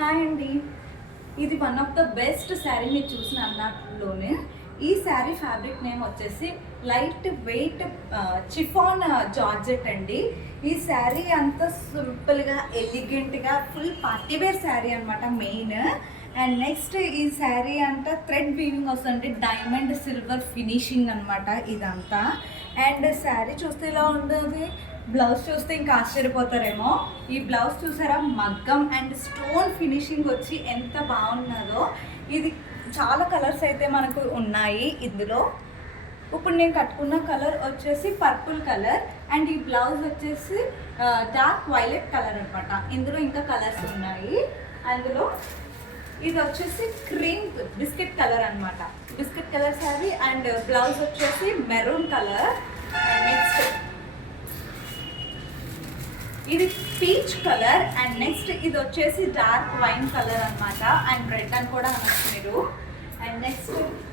Hi అండి. ఇది one of the best sari మీరు చూసిన అన్నట్లోనే. ఈ శారీ ఫ్యాబ్రిక్ నేమ్ వచ్చేసి లైట్ వెయిట్ చిఫాన్ జార్జెట్ అండి. ఈ శారీ అంతా సింపుల్గా ఎలిగెంట్గా ఫుల్ పార్టీవేర్ శారీ అనమాట మెయిన్. అండ్ నెక్స్ట్ ఈ శారీ అంతా థ్రెడ్ వీవింగ్ వస్తుంది, డైమండ్ సిల్వర్ ఫినిషింగ్ అనమాట ఇదంతా. అండ్ శారీ చూస్తే ఇలా ఉంటుంది, బ్లౌజ్ చూస్తే ఇంకా ఆశ్చర్యపోతారేమో. ఈ బ్లౌజ్ చూసారా, మగ్గం అండ్ స్టోన్ ఫినిషింగ్ వచ్చి ఎంత బాగున్నదో. ఇది చాలా కలర్స్ అయితే మనకు ఉన్నాయి ఇందులో. ఇప్పుడు నేను కట్టుకున్న కలర్ వచ్చేసి పర్పుల్ కలర్ అండ్ ఈ బ్లౌజ్ వచ్చేసి డార్క్ వైలెట్ కలర్ అనమాట. ఇందులో ఇంకా కలర్స్ ఉన్నాయి. అందులో ఇది వచ్చేసి క్రీమ్ బిస్కెట్ కలర్ అనమాట, biscuit colour sari. And blouse వచ్చేసి మెరూన్ కలర్. అండ్ నెక్స్ట్ ఇది పీచ్ కలర్. అండ్ నెక్స్ట్ ఇది వచ్చేసి డార్క్ వైన్ కలర్ అనమాట, అండ్ రెడ్ అని కూడా అనొచ్చు మీరు. అండ్ నెక్స్ట్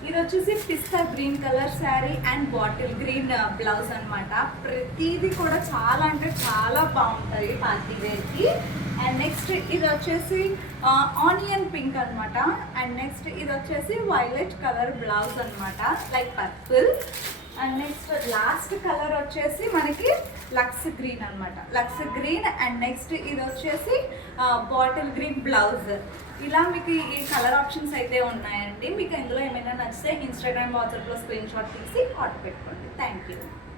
ఇది వచ్చేసి pista green colour sari and bottle green blouse అనమాట. ప్రతిదీ కూడా చాలా అంటే చాలా బాగుంటుంది పార్టీ వేర్కి. అండ్ నెక్స్ట్ ఇది వచ్చేసి ఆనియన్ పింక్ అనమాట. అండ్ నెక్స్ట్ ఇది వచ్చేసి వైలెట్ కలర్ బ్లౌజ్ అనమాట, like purple. And next last colour వచ్చేసి మనకి లక్స్ గ్రీన్ అనమాట, లక్స్ గ్రీన్. అండ్ నెక్స్ట్ ఇది వచ్చేసి బాటిల్ గ్రీన్ బ్లౌజ్. ఇలా మీకు ఈ కలర్ ఆప్షన్స్ అయితే ఉన్నాయండి. మీకు ఇందులో ఏమైనా నచ్చితే ఇన్స్టాగ్రామ్ వాట్సాప్లో స్క్రీన్ షాట్ తీసి ఆర్డర్ పెట్టుకోండి. Thank you.